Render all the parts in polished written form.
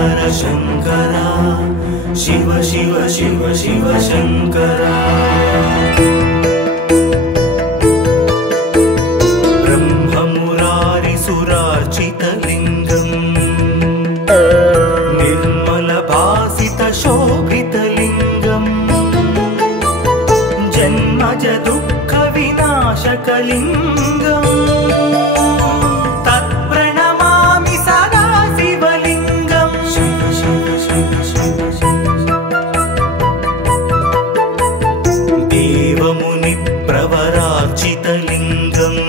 हर शंकरा शिव शिव शिव शिव शंकरा ब्रह्ममुरारिसुरार्चितलिङ्गम् निर्मलभासितशोभितलिङ्गम् जन्मज दुःखविनाशकलिङ्गम् तत्प्रणमामि सदा शिवलिङ्गम् शिव शिव शिव शिव देवमुनिप्रवरार्चितलिङ्गम्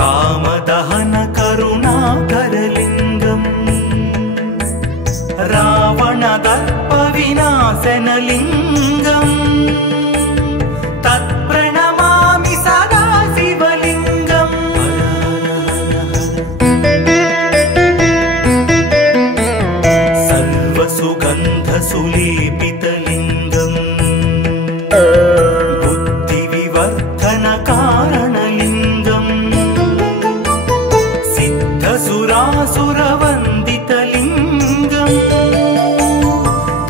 कामदहन करुणाकरलिङ्गम् रावणदर्पविनाशनलिङ्गम् तत्प्रणमामि सदा शिवलिङ्गम् सर्वसुगन्धसुलेपितलिङ्गम् बुद्धिविवर्धनकारणलिङ्गम् सिद्धसुरासुरवन्दितलिङ्गम्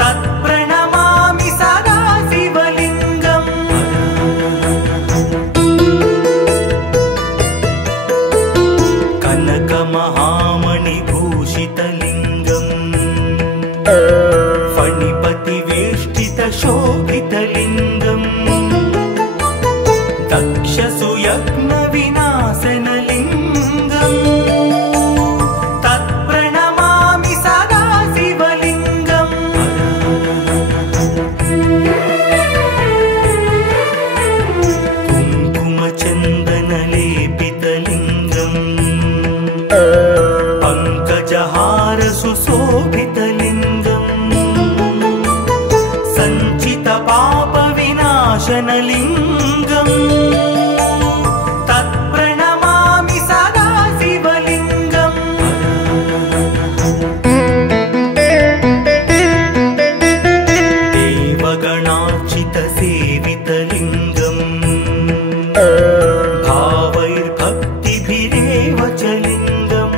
तत्प्रणमामि सदा शिवलिङ्गम् कनकमहामणिभूषितलिङ्गम् फणिपतिवेष्टितशोभितलिङ्गम् दक्षसुयज्ञविनाशनलिङ्गम् तत्प्रणमामि सदा शिवलिङ्गम् कुङ्कुमचन्दनलेपितलिङ्गम् पङ्कजहारसुशोभितलिङ्गम् सञ्चितपापविनाशनलिङ्गम् तत्प्रणमामि सदा शिवलिङ्गम् देवगणार्चितसेवितलिङ्गम् भावैर्भक्तिभिरेव च लिङ्गम्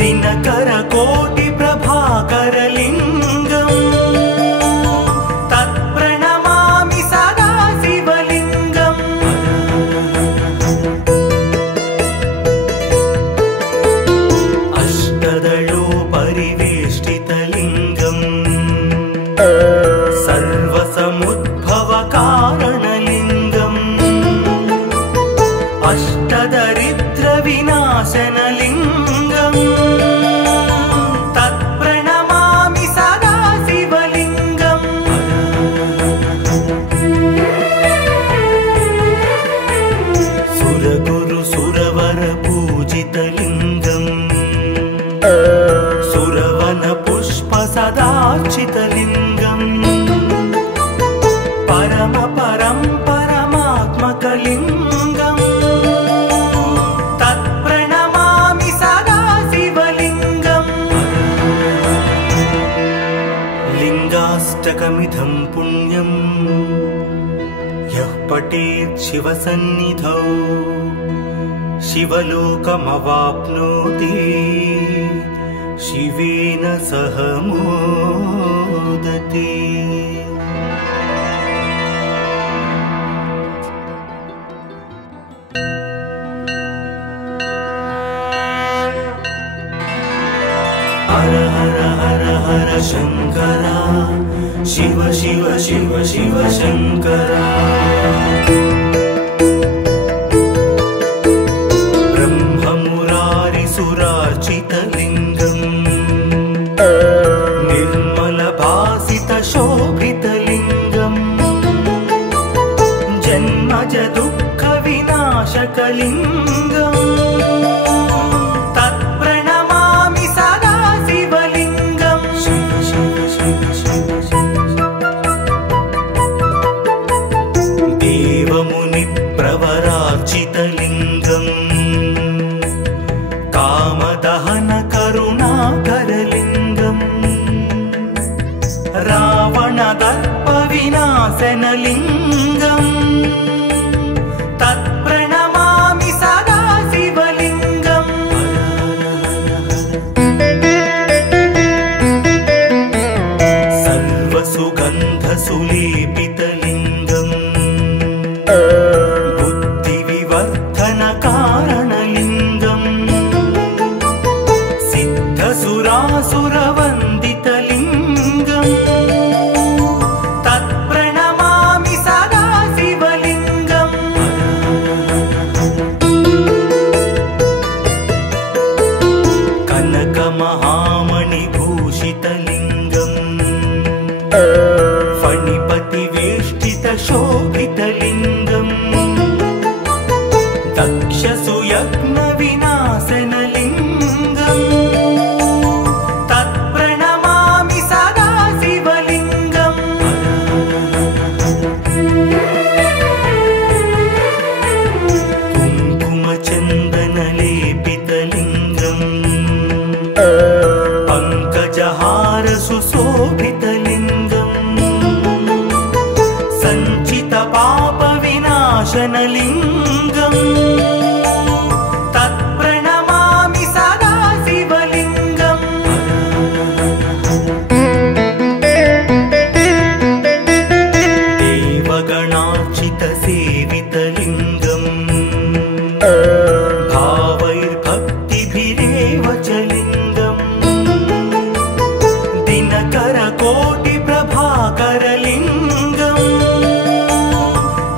दिनकरकोटिप्रभाकरलिङ्गम् तत्प्रणमामि सदा शिवलिङ्गम् अष्टदलोपरिवेष्टितलिङ्गम् सर्वसमुद्भवकारणलिङ्गम् अष्टदरिद्रविनाशनलिङ्गम् तत्प्रणमामि सदा शिवलिङ्गम् सुरगुरुसुरवरपूजितलिङ्गम् सुरवनपुष्पसदार्चितलिङ्गम् परमात्मकलिङ्गम् तत्प्रणमामि सदा शिवलिङ्गम् लिङ्गाष्टकमिदं पुण्यम् यः पठेत् शिवसन्निधौ शिवलोकमवाप्नोति शिवेन सह मोदते। हर हर हर हर शंकरा शिव शिव शिव शिव शंकरा ब्रह्ममुरारिसुरार्चितलिङ्गम् निर्मलभासितशोभितलिङ्गम् जन्मज दुःखविनाशकलिङ्गम् तत्प्रणमामि सदा शिवलिङ्गम् शिव शिव शिव शिव देवमुनिप्रवरार्चितलिङ्गम् कामदहन करुणाकरलिङ्गम् रावणदर्पविनाशनलिङ्गम् तत्प्रणमामि सदा शिवलिङ्गम् बुद्धिविवर्धनकारणलिङ्गम् सिद्धसुरासुरवन्दितलिङ्गम् तत्प्रणमामि सदा शिवलिङ्गम् कनकमहामणिभूषितलिङ्गम् फणिपतिवेष्टितशोभितलिङ्गम् दक्षसुयज्ञविनाशनलिङ्गम् तत्प्रणमामि सदा शिवलिङ्गम् कुङ्कुमचन्दनलेपितलिङ्गम् पङ्कजहारसुशोभितलिङ्गम् सञ्चितपापविनाशनलिङ्गम् तत्प्रणमामि सदा शिवलिङ्गम् देवगणार्चितसेवितलिङ्गम् भावैर्भक्तिभिरेव च लिङ्गम् दिनकरकोटिप्रभाकरलिङ्गम्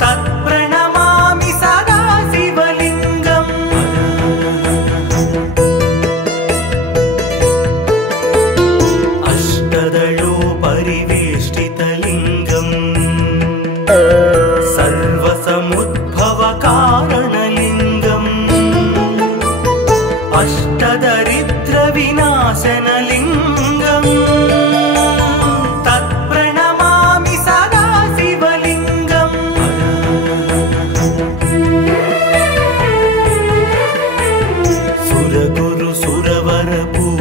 तत्प्रणमामि सदा शिवलिङ्गम् अष्टदलोपरिवेष्टितलिङ्गम् सर्वसमुद्भवकारणलिङ्गम् अष्टदरिद्रविनाशनलिङ्गम् तत्प्रणमामि सदा शिवलिङ्गम्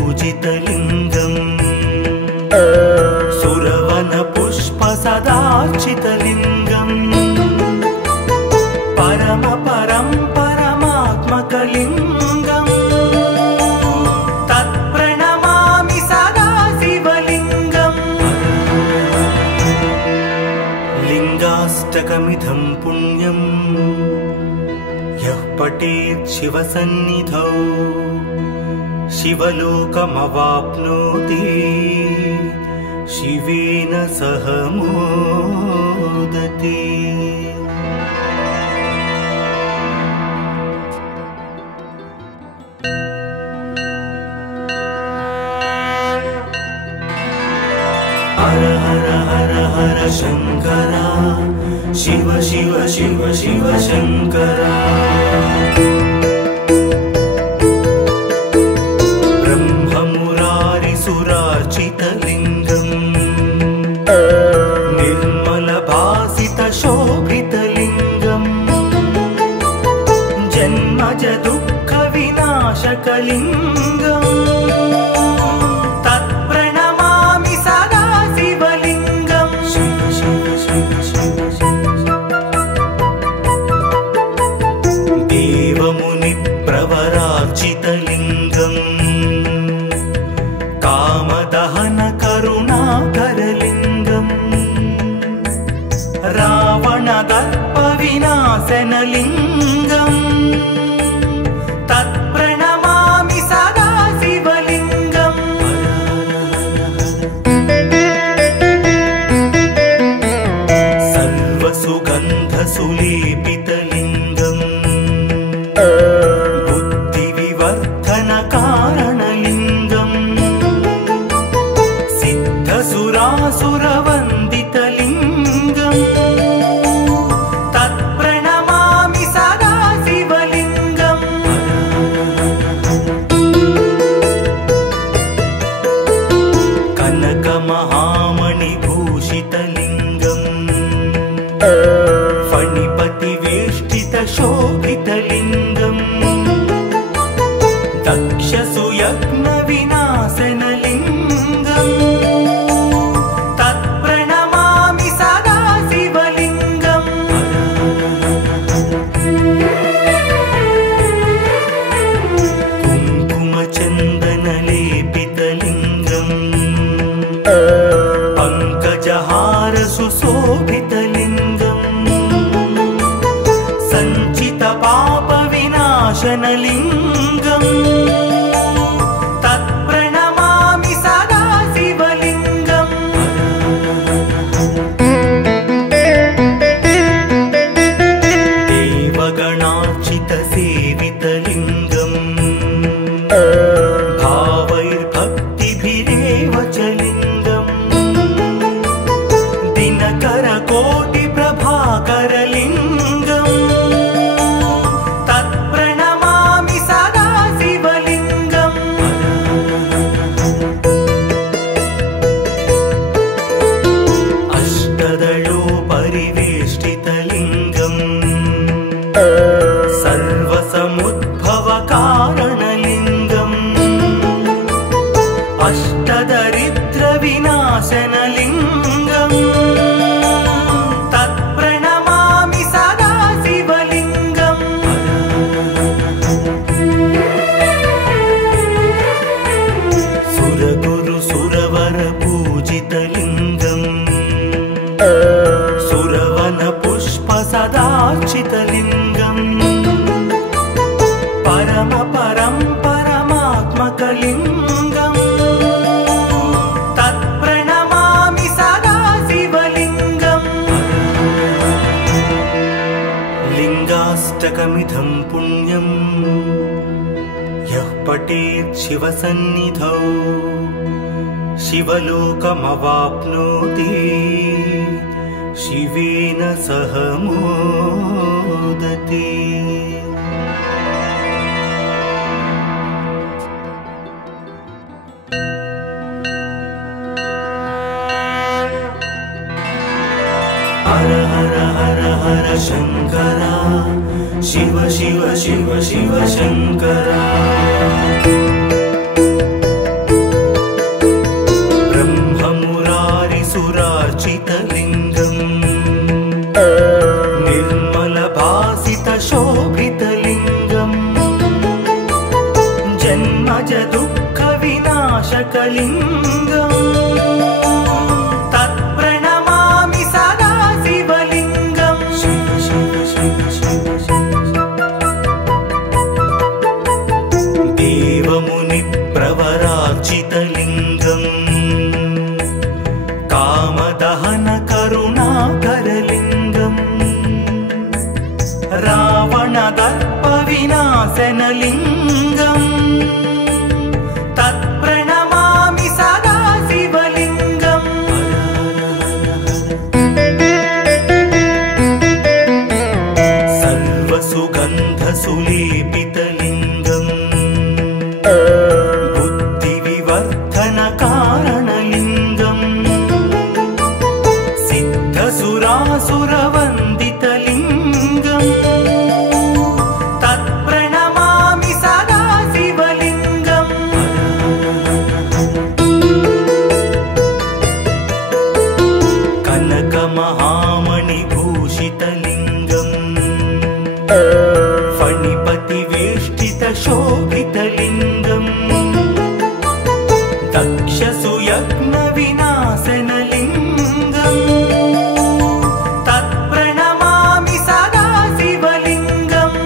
सुरगुरुसुरवरपूजितलिङ्गम् सुरवनपुष्पसदार्चितलिङ्गम् परमात्मकलिङ्गम् तत्प्रणमामि सदा शिवलिङ्गम् लिङ्गाष्टकमिदं पुण्यम् यः पठेत् शिवसन्निधौ शिवलोकमवाप्नोति शिवेन सह मोदते। हर हर हर हर शंकरा शिव शिव शिव शिव शंकरा ब्रह्ममुरारिसुरार्चितलिङ्गम् निर्मलभासितशोभितलिङ्गम् जन्मज दुःखविनाशकलिङ्गम् तत्प्रणमामि सदा शिवलिङ्गम् शिव शिव शिव शिव देवमुनिप्रवरार्चितलिङ्गम् कामदहनकरुणाकरलिङ्गम् रावणदर्पविनाशनलिङ्गम् तत्प्रणमामि सदा शिवलिङ्गम् सर्वसुगन्धसुलेपितलिङ्गम् बुद्धिविवर्धनकारणलिङ्गम् सिद्धसुरासुरवन्दितलिङ्गम् तत्प्रणमामि सदा शिवलिङ्गम् कनकमहामणिभूषितलिङ्गम् फणिपतिवेष्टितशोभितलिङ्गम् दक्षसुयज्ञविनाशनलिङ्गम् तत्प्रणमामि सदा शिवलिङ्गम् कुङ्कुमचन्दनलेपितलिङ्गम् पङ्कजहारसुशोभितलिङ्गम् विनाशनलिङ्गम् तत्प्रणमामि सदा शिवलिङ्गम् देवगणार्चितसेवितलिङ्गम् भावैर्भक्तिभिरेव च लिङ्गम् दिनकरकोटिप्रभाकरलिङ्गम् तत्प्रणमामि सदा शिवलिङ्गम् अष्टदलोपरिवेष्टितलिङ्गम् सर्वसमुद्भवकारणलिङ्गम् अष्टदरिद्रविनाशनलिङ्गम् तत्प्रणमामि सदा शिवलिङ्गम् सुरगुरुसुरवरपूजितलिङ्गम् सुरवनपुष्पसदार्चितलिङ्गम् परमात्मकलिङ्गम् तत्प्रणमामि सदा शिवलिङ्गम् लिङ्गाष्टकमिदं पुण्यम् यः पठेत् शिवसन्निधौ शिवलोकमवाप्नोति शिवेन सह मोदते। हर हर हर हर शङ्करा शिव शिव शिव शिव शङ्करा ब्रह्ममुरारिसुरार्चितलिङ्गम् निर्मलभासितशोभितलिङ्गम् जन्मजदुःखविनाशकलिङ्गम् तत्प्रणमामि सदा शिवलिङ्गम् शिव शिव शिव शिव देवमुनिप्रवरार्चितलिङ्गम् कामदहनकरुणाकरलिङ्गम् रावणदर्पविनाशनलिङ्गम् तत्प्रणमामि सदा शिवलिङ्गम् सर्वसुगन्धसुलेपितलिङ्गम् बुद्धिविवर्धनकारणलिङ्गम् सिद्धसुरासुरवन्दितलिङ्गम् तत्प्रणमामि सदा शिवलिङ्गम् कनकमहामणिभूषितलिङ्गम् फणिपतिवेष्टितशोभितलिङ्गम् दक्षसुयज्ञविनाशनलिङ्गम् तत्प्रणमामि सदा शिवलिङ्गम्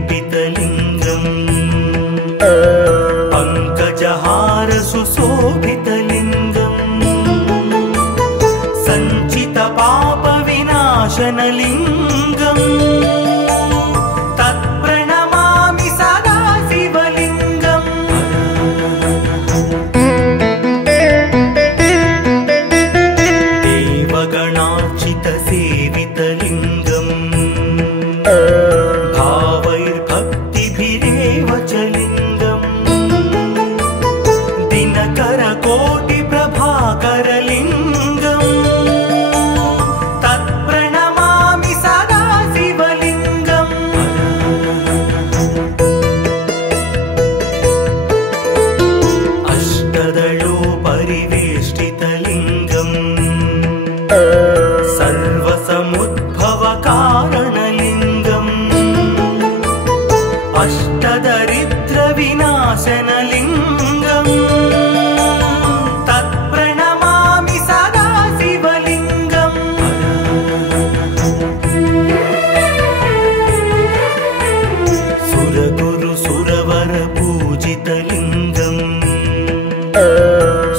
कुङ्कुमचन्दनलेपितलिङ्गम् पङ्कजहारसुशोभितलिङ्गम् सञ्चितपापविनाशनलिङ्गम् तत्प्रणमामि सदा शिवलिङ्गम् देवगणार्चितसेवितलिङ्गम् भावैर्भक्तिभिरेव च लिङ्गम् दिनकरकोटिप्रभाकरलिङ्गम् तत्प्रणमामि सदा शिवलिङ्गम् अष्टदलोपरिवेष्टितलिङ्गम् सर्वसमुद्भवकारणलिङ्गम् अष्टदरिद्रविनाशनलिङ्गम् तत्प्रणमामि सदा शिव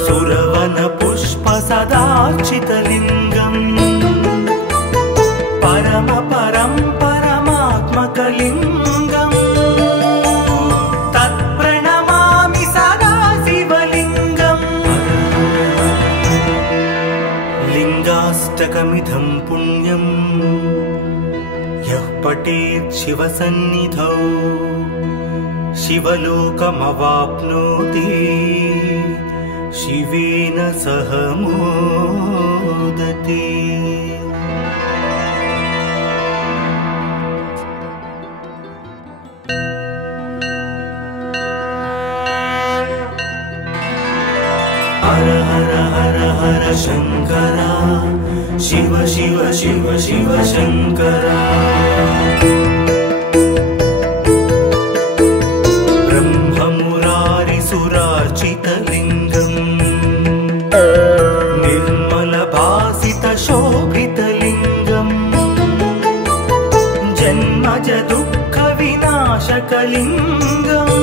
सुरवन पुष्प सदार्चितलिङ्गम् परम परं परमात्मकलिङ्गम् तत्प्रणमामि सदा शिवलिङ्गम् लिङ्गाष्टकमिदं पुण्यम् यः पठेत् शिवसन्निधौ शिवलोकमवाप्नोति शिवेन सह मोदते। हर हर हर हर शंकरा शिव शिव शिव शिव शंकरा ब्रह्ममुरारिसुरार्चितलिङ्गम् निर्मलभासितशोभितलिङ्गम् जन्मज दुःखविनाशकलिङ्गम्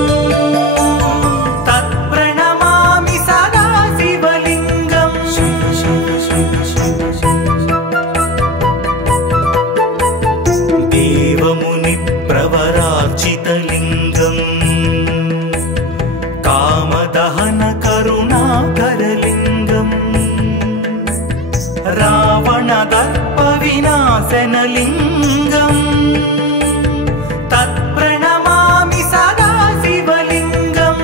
तत्प्रणमामि सदा शिवलिङ्गम् शिव शिव शिव शिव देवमुनिप्रवरार्चितलिङ्गम् कामदहन करुणाकरलिङ्गम् रावणदर्पविनाशनलिङ्गम् तत्प्रणमामि सदा शिवलिङ्गम्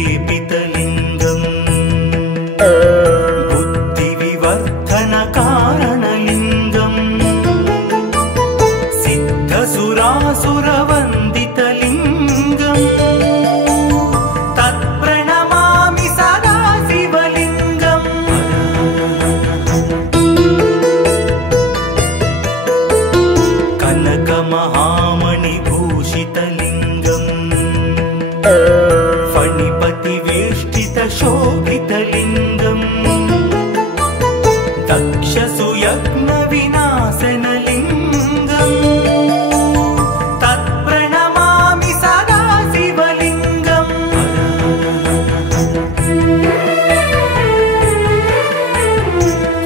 सर्वसुगन्धसुलेपितलिङ्गम् बुद्धिविवर्धनकारणलिङ्गम् सिद्धसुरासुरवन्दितलिङ्गम् तत्प्रणमामि सदा शिवलिङ्गम् कनकमहामणिभूषितलिङ्गम् फणिपतिवेष्टितशोभितलिङ्गम् दक्षसुयज्ञविनाशनलिङ्गम् तत्प्रणमामि सदा शिवलिङ्गम्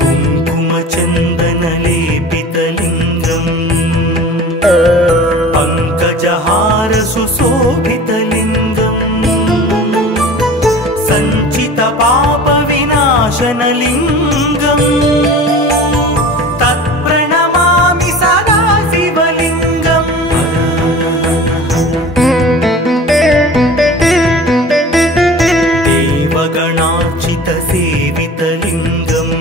कुङ्कुमचन्दनलेपितलिङ्गम् पङ्कजहारसुशोभितलिङ्गम् सञ्चितपापविनाशनलिङ्गम् तत्प्रणमामि सदा शिवलिङ्गम् देवगणार्चितसेवितलिङ्गम्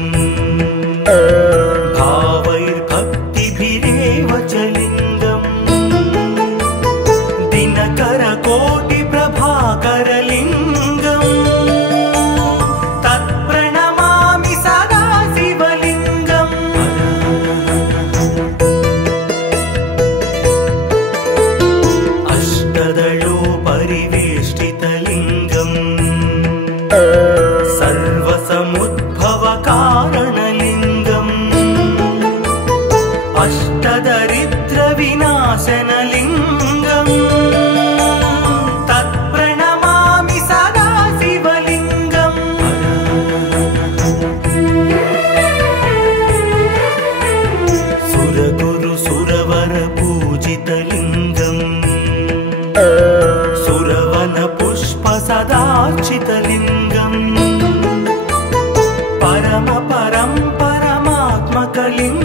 भावैर्भक्तिभिरेव च लिङ्गम् दिनकरकोटिप्रभाकरलिङ्गम् तत्प्रणमामि सदा शिवलिङ्गम् अष्टदलोपरिवेष्टितलिङ्गम् सर्वसमुद्भवकारणलिङ्गम् अष्टदरिद्रविनाशनलिङ्गम् तत्प्रणमामि सदा शिवलिङ्गम् सुरगुरुसुरवरपूजितलिङ्गम् सुरवनपुष्प सदार्चितलिङ्गम् परम परं परमात्मकलिङ्गम्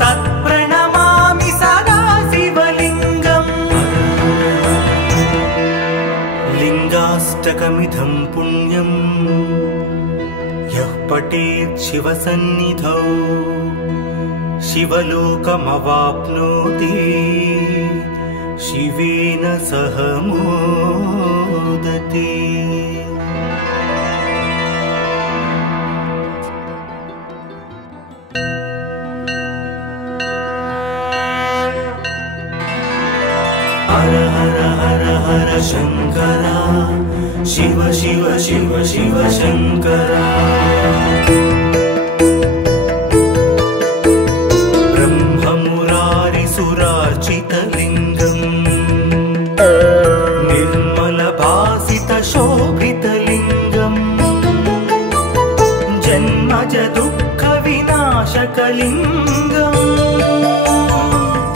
तत्प्रणमामि सदा शिवलिङ्गम् लिङ्गाष्टकमिदं पुण्यम् यः पठेत् शिवसन्निधौ शिवलोकमवाप्नोति शिवेन सह मोदते। हर हर हर हर शंकरा शिव शिव शिव शिव शंकरा ब्रह्म सुरार्चितलिङ्गम् निर्मलभासितशोभितलिङ्गम् जन्मज दुःखविनाशकलिङ्गम्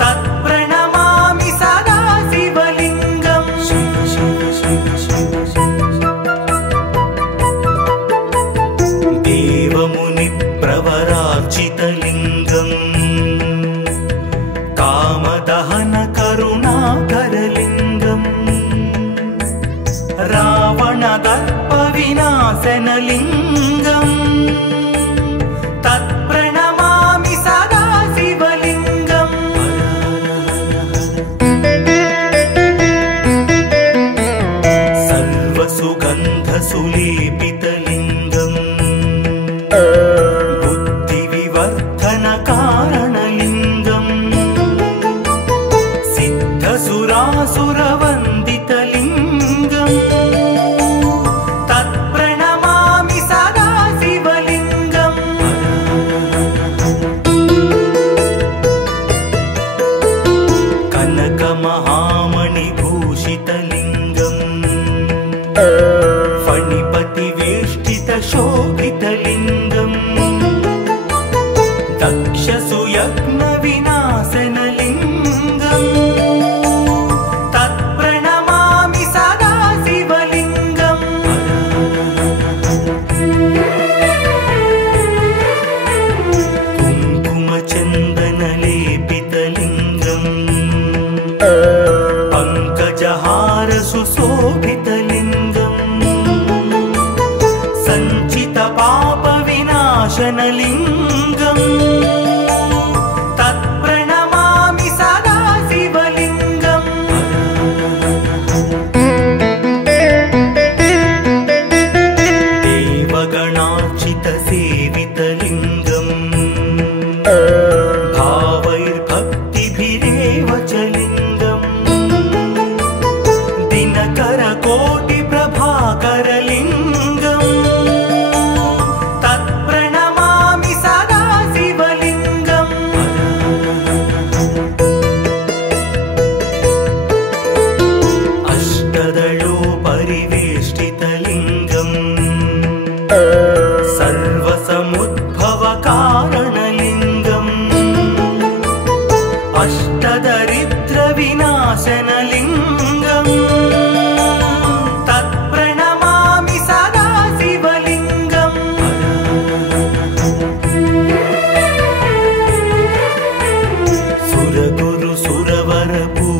तत्प्रणमामि सदा शिवलिङ्गम् देवमुनिप्रवरार्चितलिङ्गम् कामदहनकरुणाकरलिङ्गम् रावणदर्पविनाशनलिङ्गम् तत्प्रणमामि सदा शिवलिङ्गम् सर्वसुगन्धसुलेपितलिङ्गम् बुद्धिविवर्धनकारणलिङ्गम् सिद्धसुरासुरवन्दितलिङ्गम् तत्प्रणमामि सदा शिवलिङ्गम् कनकमहामणिभूषितलिङ्गम् फणिपतिवेष्टितशोभितलिङ्गम् दक्षसुयज्ञविनाशनलिङ्गम् तत्प्रणमामि सदा शिवलिङ्गम् कुङ्कुमचन्दनलेपितलिङ्गम् पङ्कजहारसुशोभितलिङ्गम् सञ्चितपापविनाशनलिङ्गम् तत्प्रणमामि सदा शिवलिङ्गम् देवगणार्चितसेवितलिङ्गम् भावैर्भक्तिभिरेव च लिङ्गम् दिनकरकोटिप्रभाकरलिङ्गम् तत्प्रणमामि सदा शिवलिङ्गम् अष्टदलोपरिवेष्टितलिङ्गम् सर्वसमुद्भवकारणलिङ्गम् अष्टदरिद्रविनाशनलिङ्गम् तत्प्रणमामि सदा शिवलिङ्गम्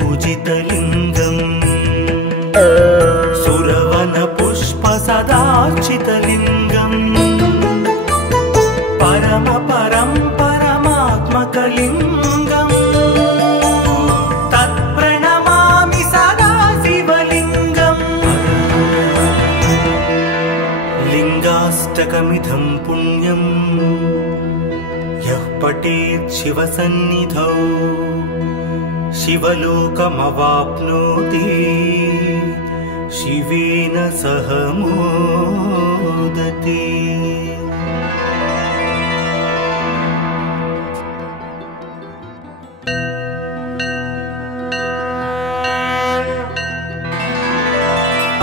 सुरगुरुसुरवरपूजितलिङ्गम् सुरवनपुष्पसदार्चितलिङ्गम् परमात्मकलिङ्गम् तत्प्रणमामि सदा शिवलिङ्गम् लिङ्गाष्टकमिदं पुण्यम् यः पठेत् शिवसन्निधौ शिवलोकमवाप्नोति शिवेन सह मोदते।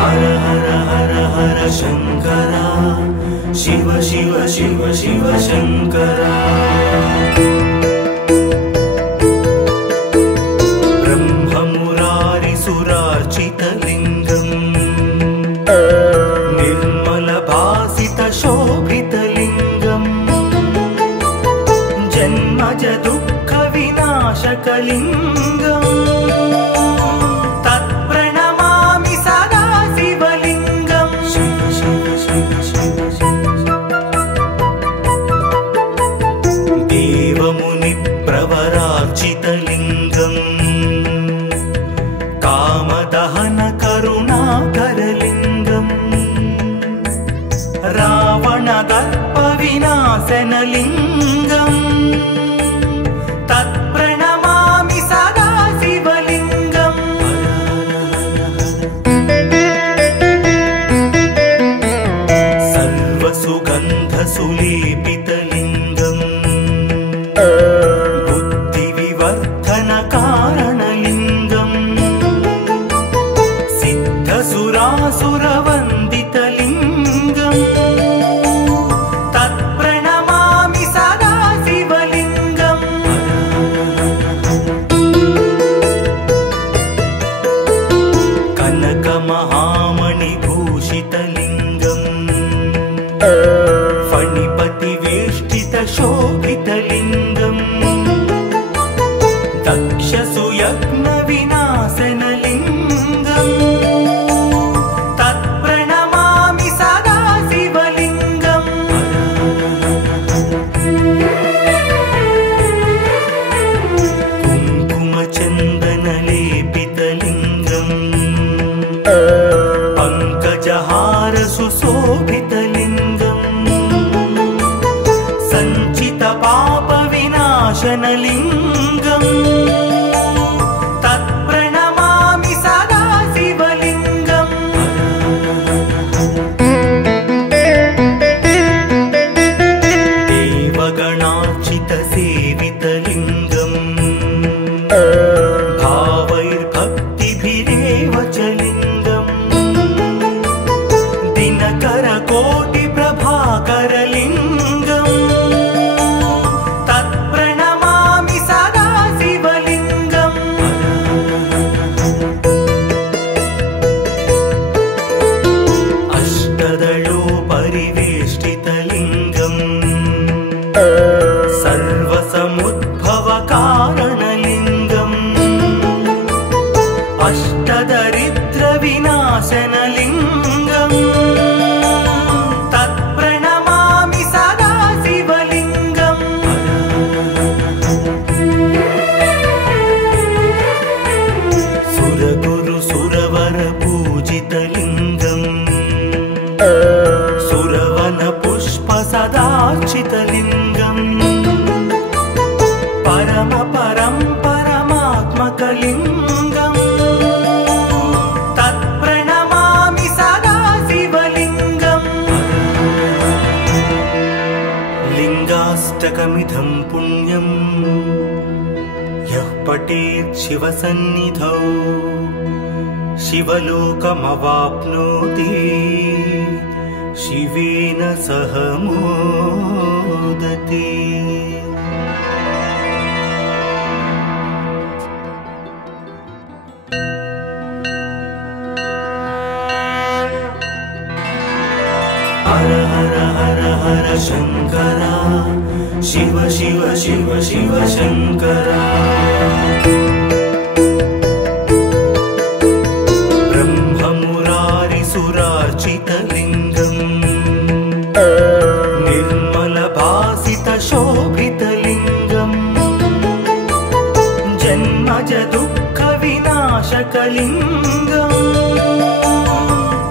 हर हर हर हर शंकरा शिव शिव शिव शिव शंकरा ब्रह्ममुरारिसुरार्चितलिङ्गम् निर्मलभासितशोभितलिङ्गम् जन्मज दुःखविनाशकलिङ्गम् तत्प्रणमामि सदा शिवलिङ्गम् देवमुनिप्रवरार्चितलिङ्गम् कामदहनकरुणाकरलिङ्गम् रावणदर्पविनाशनलिङ्गम् तत्प्रणमामि सदा दक्षसुयज्ञविनाशनलिङ्गम् तत्प्रणमामि सदा शिवलिङ्गम् कुङ्कुमचन्दनलेपितलिङ्गम् पङ्कजहार सुशोभितलिङ्गम् सञ्चितपापविनाशनलिङ्गम् तत्प्रणमामि सदा शिवलिङ्गम् देवगणार्चितसेवितलिङ्गम् भावैर्भक्तिभिरेव च लिङ्गम् दिनकरकोटिप्रभाकरलिङ्गम् तत्प्रणमामि सदा शिवलिङ्गम् अष्टदलोपरिवेष्टितलिङ्गम् सर्वसमुद्भवकारणलिङ्गम् अष्टदरिद्रविनाशनलिङ्गम् तत्प्रणमामि सदा शिवलिङ्गम् सुरगुरुसुरवरपूजितलिङ्गम् सुरवनपुष्पसदार्चितलिङ्गम् परमात्मकलिङ्गम् तत्प्रणमामि सदा शिवलिङ्गम् लिङ्गाष्टकमिदं पुण्यम् यः पठेत् शिवसन्निधौ शिवलोकमवाप्नोति शिवेन सह मोदते। हर हर हर हर शंकरा शिव शिव शिव शिव शंकरा ब्रह्ममुरारिसुरार्चितलिङ्गम् निर्मलभासितशोभितलिङ्गम् जन्मज दुःखविनाशकलिङ्गम्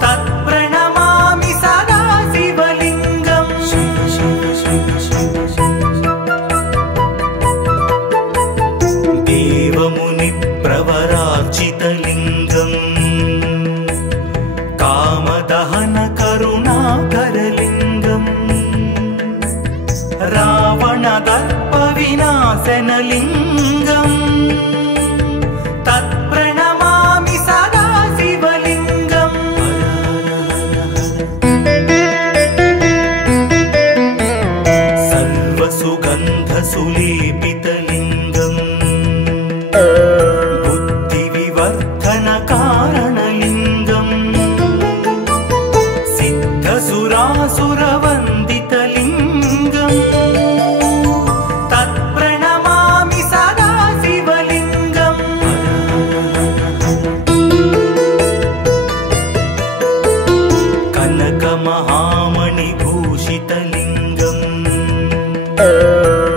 तत्प्रणमामि सदा शिवलिङ्गम् शिव शिव शिव शिव देवमुनिप्रवरार्चितलिङ्गम् कामदहन करुणाकरलिङ्गम् रावणदर्पविनाशनलिङ्गम् तत्प्रणमामि सदा शिवलिङ्गम् सर्वसुगन्धसुलेपितलिङ्गम् बुद्धिविवर्धनकारणलिङ्गम् सिद्धसुरासुरवन्दितलिङ्गम् तत्प्रणमामि सदा शिवलिङ्गम् कनकमहामणिभूषितलिङ्गम्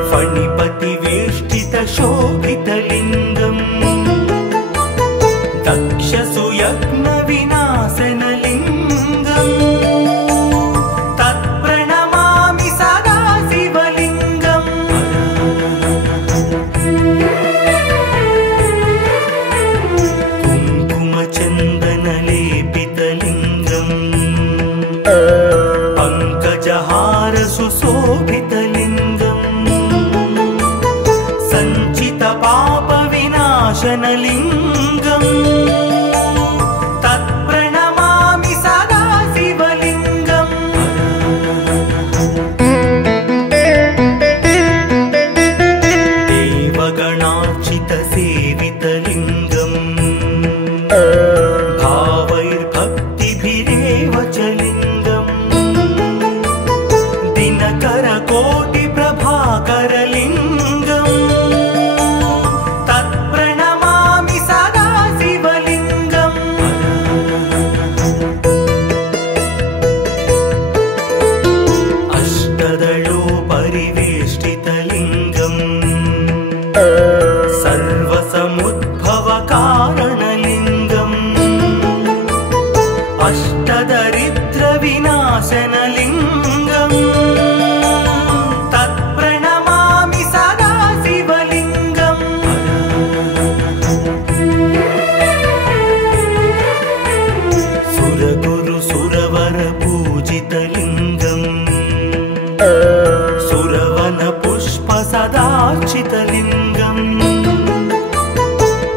फणिपतिवेष्टितशोभितलिङ्गम् दक्षसुयज्ञविनाशनलिङ्गम् तत्प्रणमामि सदा शिवलिङ्गम् कुङ्कुमचन्दनलेपितलिङ्गम् पङ्कजहार सुशोभितलिङ्गम् सञ्चितपापविनाशनलिङ्गम् तत्प्रणमामि सदा शिवलिङ्गम् देवगणार्चितसेवितलिङ्गम् भावैर्भक्तिभिरेव च लिङ्गम् दिनकरकोटिप्रभाकरलिङ्गम् तत् सर्वसमुद्भवकारणलिङ्गम् अष्टदरिद्रविनाशनलिङ्गम् तत्प्रणमामि सदा शिवलिङ्गम् सुरगुरु सुरवर पूजितलिङ्गम् सुरवन पुष्प सदार्चितलिङ्गम्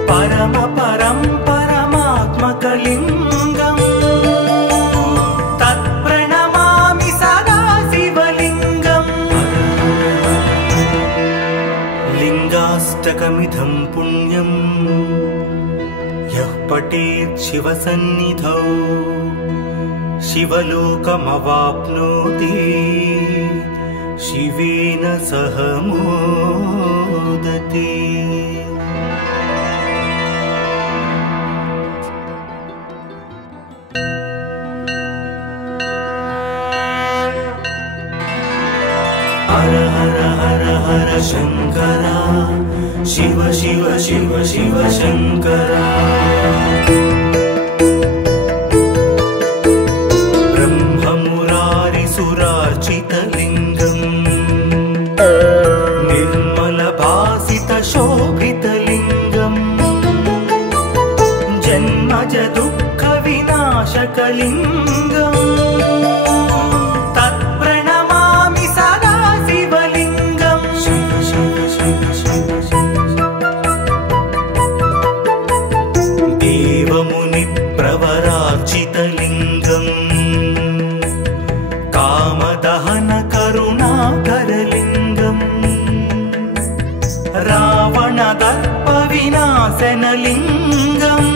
परम परं परमात्मकलिङ्गम् तत्प्रणमामि सदा शिवलिङ्गम् लिङ्गाष्टकमिदं पुण्यम् यः पठेत् शिवसन्निधौ शिवलोकमवाप्नोति शिवेन सह मोदते। हर हर हर हर शंकरा शिव शिव शिव शिव शंकरा ब्रह्ममुरारिसुरार्चितलिङ्गम् निर्मलभासितशोभितलिङ्गम् जन्मज दुःखविनाशकलिङ्गम् तत्प्रणमामि सदा शिवलिङ्गम् शिव शिव शिव शिव देवमुनिप्रवरार्चितलिङ्गम् कामदहन करुणाकरलिङ्गम् रावणदर्पविनाशनलिङ्गम्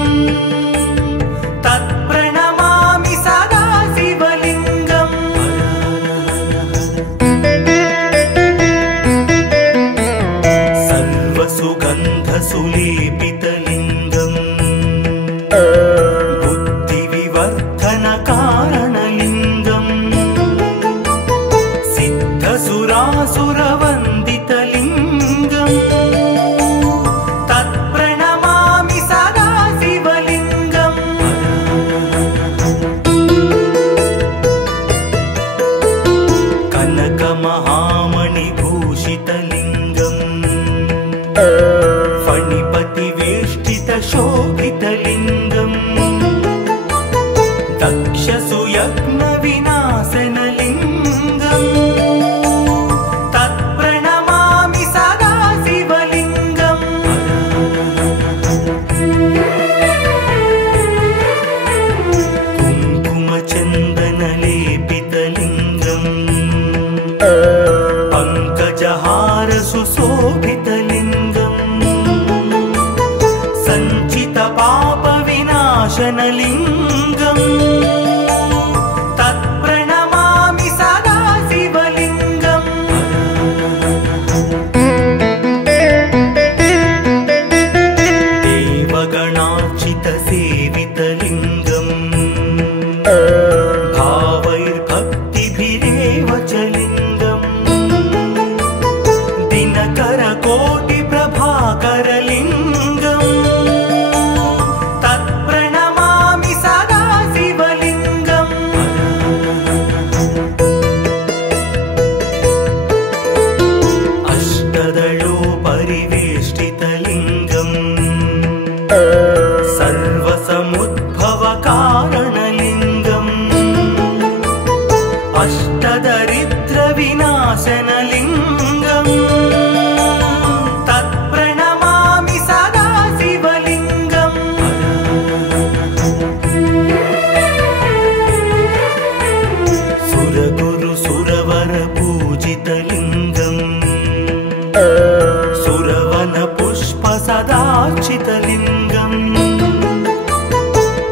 तत्प्रणमामि सदा शिवलिङ्गम् सर्वसुगन्धसुलेपितलिङ्गम् बुद्धिविवर्धनकारणलिङ्गम् सिद्धसुरासुरवन्दितलिङ्गम् तत्प्रणमामि सदा शिवलिङ्गम् कनकमहामणिभूषितलिङ्गम् फणिपतिवेष्टितशोभितलिङ्गम् दक्षसुयज्ञविनाशनलिङ्गम् तत्प्रणमामि सदा शिवलिङ्गम् कुङ्कुमचन्दनलेपितलिङ्गम् पङ्कजहारसुशोभितलिङ्गम् सञ्चितपापविनाशनलिङ्गम् तत्प्रणमामि सदा शिवलिङ्गम् देवगणार्चितसेवितलिङ्गम् भावैर्भक्तिभिरेव च लिङ्गम् दिनकरकोटिप्रभाकरलिङ्गम् तत्प्रणमामि सदा शिवलिङ्गम् अष्टदलोपरिवेष्टितलिङ्गम् सर्वसमुद्भवकारणलिङ्गम् अष्टदरिद्रविनाशनलिङ्गम् तत्प्रणमामि सदा शिवलिङ्गम् सुरगुरु सुरवर पूजितलिङ्गम् सुरवन पुष्प सदार्चितलिङ्गम्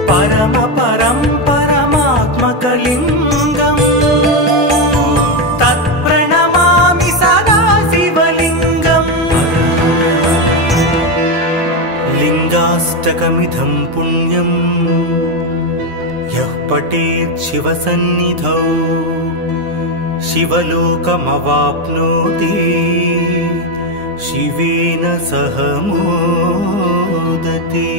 परम परं परमात्मकलिङ्गम् तत्प्रणमामि सदा शिवलिङ्गम् लिङ्गाष्टकमिदं पुण्यम् यः पठेत् शिवसन्निधौ शिवलोकमवाप्नोति शिवेन सह मोदते।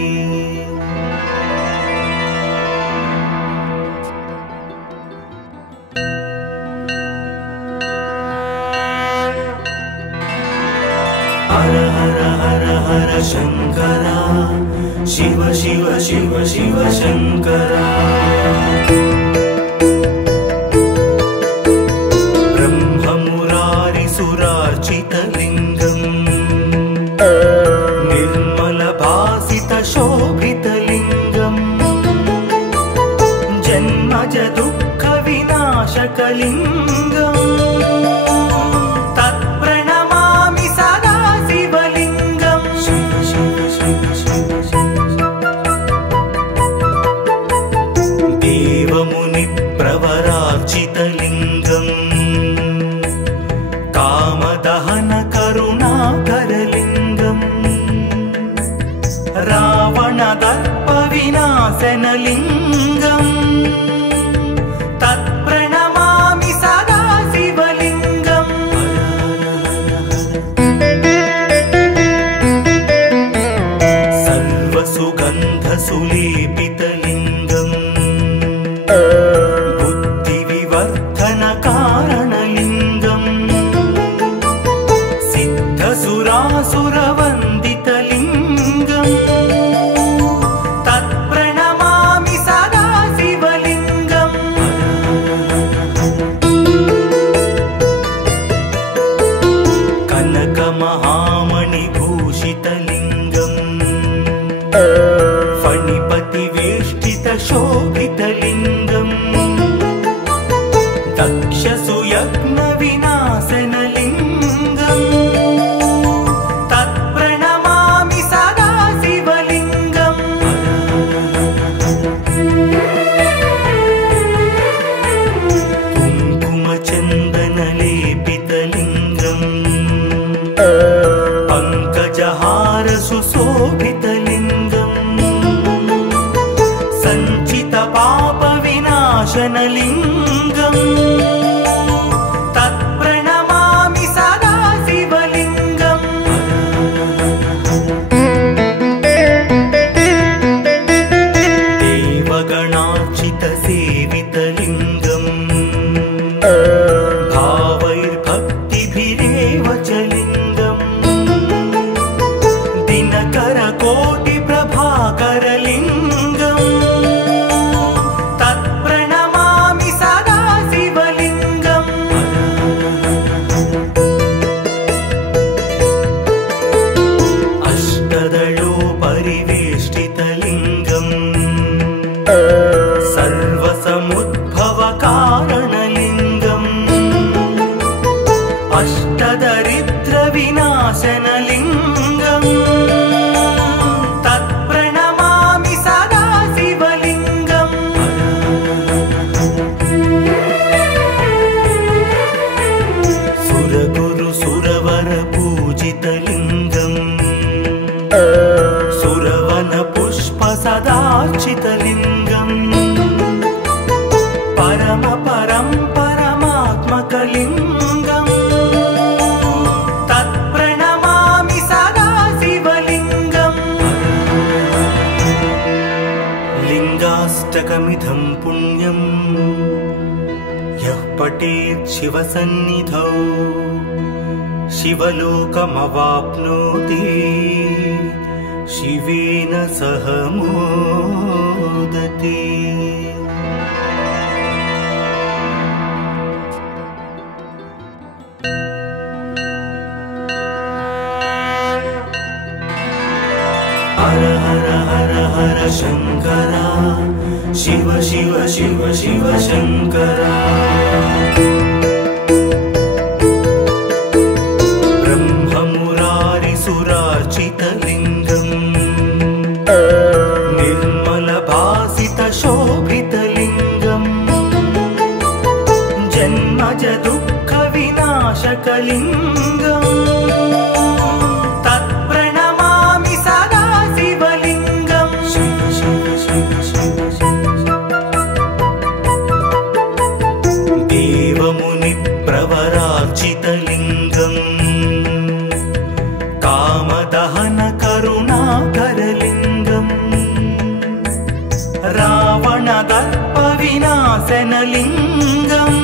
हर हर हर हर शंकरा, शिव शिव शिव शिव शंकरा। ब्रह्ममुरारिसुरार्चितलिङ्गम् निर्मलभासितशोभितलिङ्गम् जन्मज दुःखविनाशकलिङ्गम् तत्प्रणमामि सदा शिवलिङ्गम्। शिव शिव शिव शिव देवमुनिप्रवरार्चितलिङ्गम् कामदहन करुणाकरलिङ्गम् रावणदर्पविनाशनलिङ्गम् तत्प्रणमामि सदा शिवलिङ्गम्। सर्वसुगन्धसुलेपितलिङ्गम् बुद्धिविवर्धनकारणलिङ्गम् सिद्धसुरासुरवन्दितलिङ्गम् तत्प्रणमामि सदा शिवलिङ्गम्। कनकमहामणिभूषितलिङ्गम् फणिपतिवेष्टितशोभितलिङ्गम् दक्षसुयज्ञविनाशनलिङ्गम् तत्प्रणमामि सदा शिवलिङ्गम्। कुङ्कुमचन्दनलेपितलिङ्गम् पङ्कजहारसुशोभितलिङ्गम् सञ्चितपापविनाशनलिङ्गम् तत्प्रणमामि सदा शिवलिङ्गम्। देवगणार्चितसेवितलिङ्गम् भावैर्भक्तिभिरेव च लिङ्गम् दिनकरकोटिप्रभाकरलिङ्गम् तत्प्रणमामि सदा शिवलिङ्गम्। अष्टदलोपरिवेष्टितलिङ्गम् सर्वसमुद्भवकारणलिङ्गम् अष्टदरिद्रविनाशनलिङ्गम् तत्प्रणमामि सदा शिवलिङ्गम्। सुरगुरुसुरवरपूजितलिङ्गम् सुरवनपुष्पसदार्चितलिङ्गम् परमात्मकलिङ्गम् तत्प्रणमामि सदा शिवलिङ्गम्। लिङ्गाष्टकमिदं पुण्यम् यः पठेत् शिवसन्निधौ शिवलोकमवाप्नोति शिवेन सह मोदते। हर हर हर हर शंकरा, शिव शिव शिव शिव शंकरा। ब्रह्ममुरारिसुरार्चितलिङ्गम् निर्मलभासितशोभितलिङ्गम् जन्मज दुःखविनाशकलिङ्गम् तत्प्रणमामि सदा शिवलिङ्गम्। शिव शिव शिव शिव देवमुनिप्रवरार्चितलिङ्गम् करुणाकरलिङ्गम् रावणदर्पविनाशनलिङ्गम्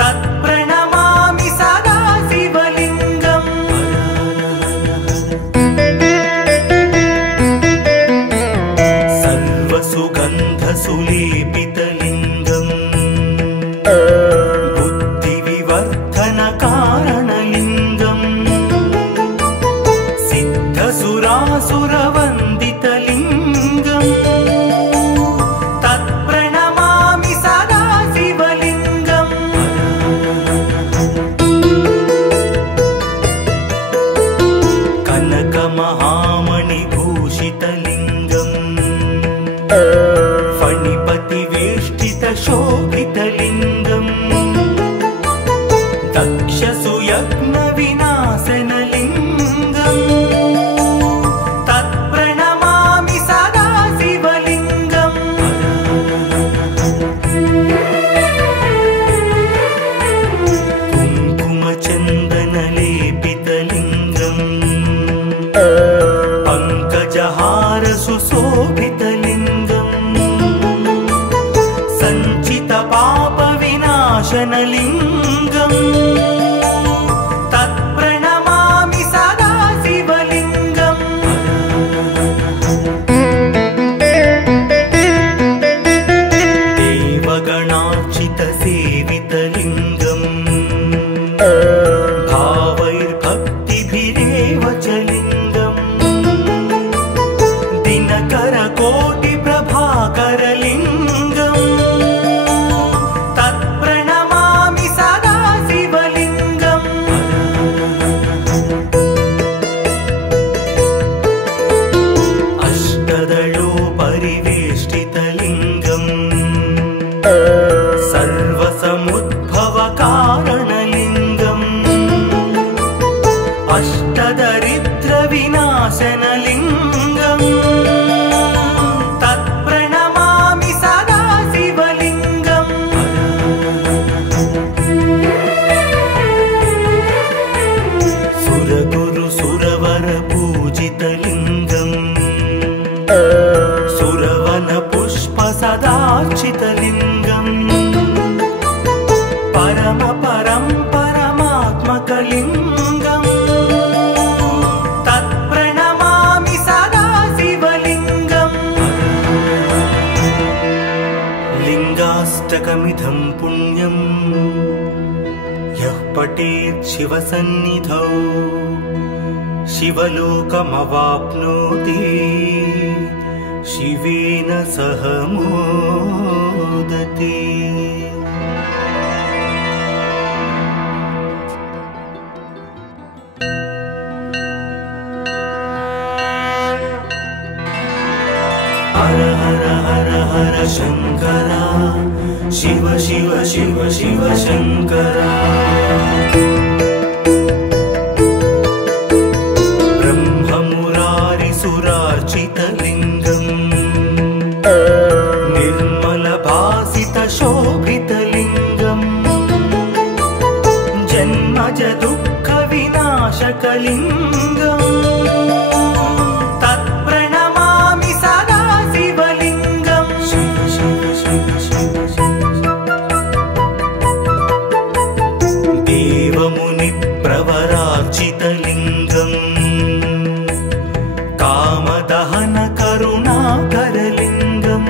तत्प्रणमामि सदा शिवलिङ्गम् सर्वसुगन्धसुलेपितलिङ्गम् बुद्धिविवर्धनकारणलिङ्गम् सिद्धसुरासुरवन्दितलिङ्गम् तत्प्रणमामि सदा शिवलिङ्गम् कनकमहामणिभूषितलिङ्गम् फणिपतिवेष्टितशोभितलिङ्गम् दक्षसुयज्ञविनाशनलिङ्गम् तत्प्रणमामि सदा शिवलिङ्गम् कुङ्कुमचन्दनलेपितलिङ्गम् पङ्कजहारसुशोभितलिङ्गम् सञ्चितपापविनाशनलिङ्गम् तत्प्रणमामि सदा शिवलिङ्गम् देवगणार्चितसेवितलिङ्गम् भावैर्भक्तिभिरेव च लिङ्गम् दिनकरकोटिप्रभाकरलिङ्गम् तत्प्रणमामि सदा शिवलिङ्गम् अष्टदलोपरिवेष्टितलिङ्गम् सर्वसमुद्भवकारणलिङ्गम् अष्टदरिद्रविनाशनलिङ्गम् तत्प्रणमामि सदा शिवलिङ्गम् सुरगुरुसुरवरपूजितलिङ्गम् सुरवनपुष्पसदार्चितलिङ्गम् परमात्मकलिङ्गम् तत्प्रणमामि सदा शिवलिङ्गम् लिङ्गाष्टकमिदं पुण्यम् यः पठेत् शिवसन्निधौ शिवलोकमवाप्नोति शिवेन सह मोदते। हर हर हर हर शंकर शिव शिव शिव शिव शंकर ब्रह्ममुरारिसुरार्चितलिङ्गम् निर्मलभासितशोभितलिङ्गम् जन्मज दुःखविनाशकलिङ्गम् तत्प्रणमामि सदा शिवलिङ्गम् शिव शिव शिव शिव देवमुनिप्रवरार्चितलिङ्गम् कामदहनकरुणाकरलिङ्गम्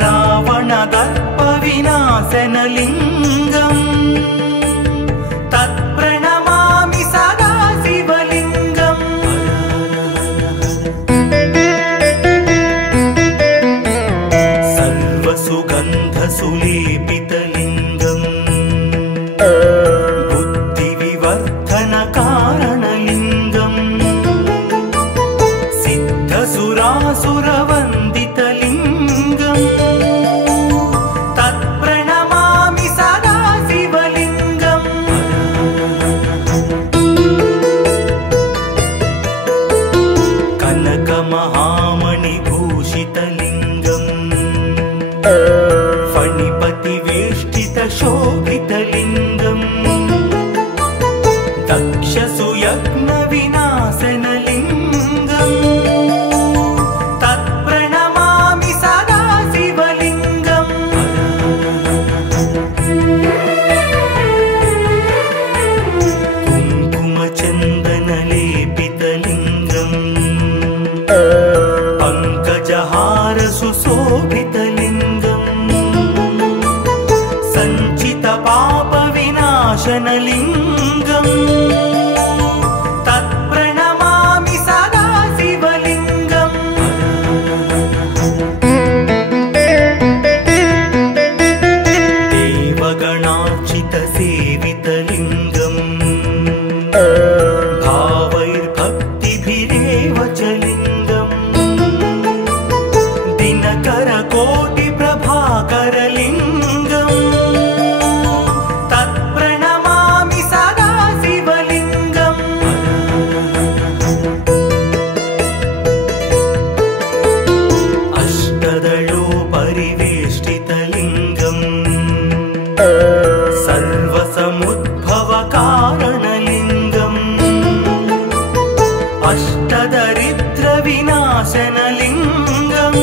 रावणदर्पविनाशनलिङ्गम् तत्प्रणमामि सदा शिवलिङ्गम् सर्वसुगन्धसुलेपितलिङ्गम् बुद्धिविवर्धनकारणलिङ्गम् सिद्धसुरासुरवन्दितलिङ्गम् तत्प्रणमामि सदा सर्वदरिद्रविनाशनलिङ्गम्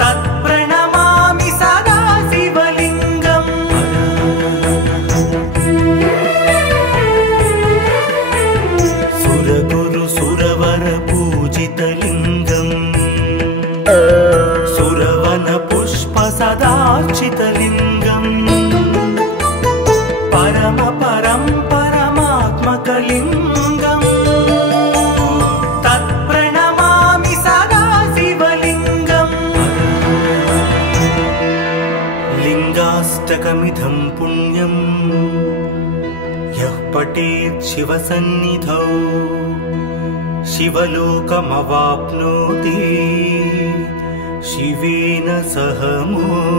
तत्प्रणमामि सदा शिवलिङ्गम् सुरगुरु सुरवर पूजितलिङ्गम् सुरवन पुष्प सदार्चितलिङ्गम् परम परं परमात्मकलिङ्गम् तत्प्रणमामि सदा शिवलिङ्गम् लिङ्गाष्टकमिदं पुण्यम् यः पठेत् शिवसन्निधौ शिवलोकमवाप्नोति शिवेन सह मोदितः।